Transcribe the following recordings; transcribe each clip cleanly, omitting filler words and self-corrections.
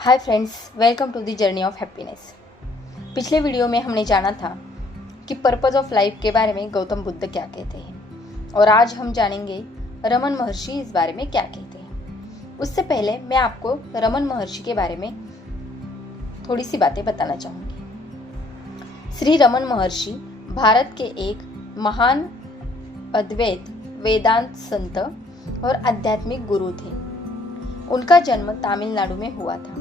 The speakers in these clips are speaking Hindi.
Hi friends, welcome to the journey of happiness. पिछले वीडियो में हमने जाना था कि पर्पस ऑफ लाइफ के बारे में गौतम बुद्ध क्या कहते हैं, और आज हम जानेंगे रमन महर्षि इस बारे में क्या कहते हैं। उससे पहले मैं आपको रमन महर्षि के बारे में थोड़ी सी बातें बताना चाहूँगी। श्री रमन महर्षि भारत के एक महान अद्वैत वेदांत संत और आध्यात्मिक गुरु थे। उनका जन्म तमिलनाडु में हुआ था।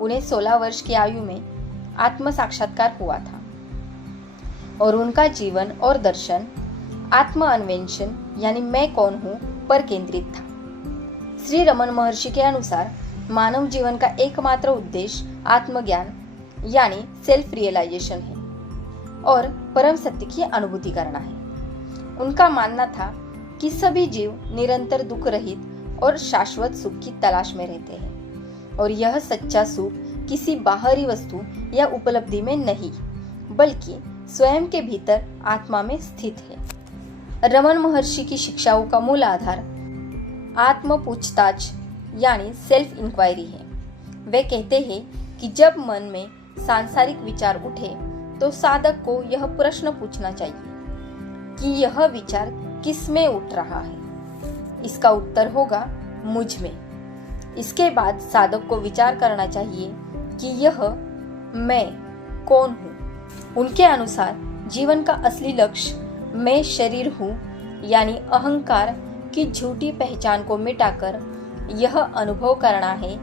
उन्हें 16 वर्ष की आयु में आत्म साक्षात्कार हुआ था और उनका जीवन और दर्शन आत्म अन्वेषण यानी मैं कौन हूँ पर केंद्रित था। श्री रमन महर्षि के अनुसार मानव जीवन का एकमात्र उद्देश्य आत्मज्ञान यानी सेल्फ रियलाइजेशन है और परम सत्य की अनुभूति करना है। उनका मानना था कि सभी जीव निरंतर दुख रहित और शाश्वत सुख की तलाश में रहते हैं और यह सच्चा सुख किसी बाहरी वस्तु या उपलब्धि में नहीं बल्कि स्वयं के भीतर आत्मा में स्थित है। रमन महर्षि की शिक्षाओं का मूल आधार आत्म पूछताछ यानी सेल्फ इंक्वायरी है। वे कहते हैं कि जब मन में सांसारिक विचार उठे तो साधक को यह प्रश्न पूछना चाहिए कि यह विचार किस में उठ रहा है। इसका उत्तर होगा मुझ में। इसके बाद साधक को विचार करना चाहिए कि यह मैं कौन हूँ। उनके अनुसार जीवन का असली लक्ष्य मैं शरीर हूँ यानी अहंकार की झूठी पहचान को मिटाकर यह अनुभव करना है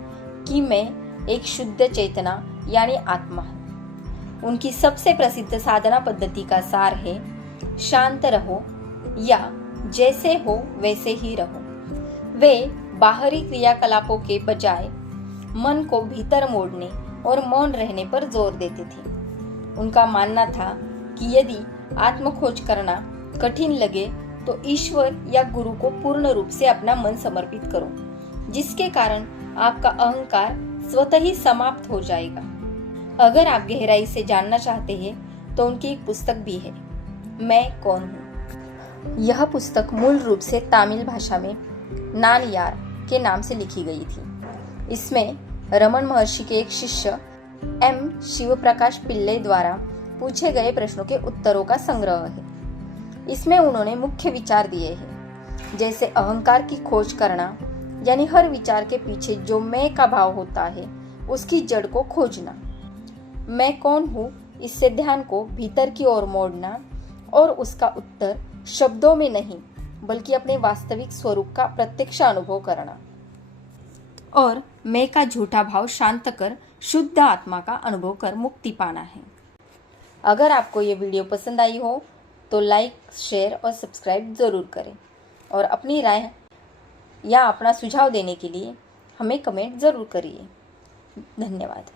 कि मैं एक शुद्ध चेतना यानी आत्मा हूँ। उनकी सबसे प्रसिद्ध साधना पद्धति का सार है शांत रहो या जैसे हो वैसे ही रहो। वे बाहरी क्रियाकलापों के बजाय मन को भीतर मोड़ने और मौन रहने पर जोर देते थे। उनका मानना था कि यदि आत्मखोज करना कठिन लगे तो ईश्वर या गुरु को पूर्ण रूप से अपना मन समर्पित करो, जिसके कारण आपका अहंकार स्वतः ही समाप्त हो जाएगा। अगर आप गहराई से जानना चाहते हैं तो उनकी एक पुस्तक भी है, मैं कौन हूँ। यह पुस्तक मूल रूप से तमिल भाषा में नानयार के नाम से लिखी गई थी। इसमें रमन महर्षि के एक शिष्य एम शिवप्रकाश पिल्ले द्वारा पूछे गए प्रश्नों के उत्तरों का संग्रह है। इसमें उन्होंने मुख्य विचार दिए हैं, जैसे अहंकार की खोज करना यानी हर विचार के पीछे जो मैं का भाव होता है उसकी जड़ को खोजना, मैं कौन हूँ इससे ध्यान को भीतर की ओर मोड़ना और उसका उत्तर शब्दों में नहीं बल्कि अपने वास्तविक स्वरूप का प्रत्यक्ष अनुभव करना, और मैं का झूठा भाव शांत कर शुद्ध आत्मा का अनुभव कर मुक्ति पाना है। अगर आपको ये वीडियो पसंद आई हो तो लाइक, शेयर और सब्सक्राइब जरूर करें और अपनी राय या अपना सुझाव देने के लिए हमें कमेंट जरूर करिए। धन्यवाद।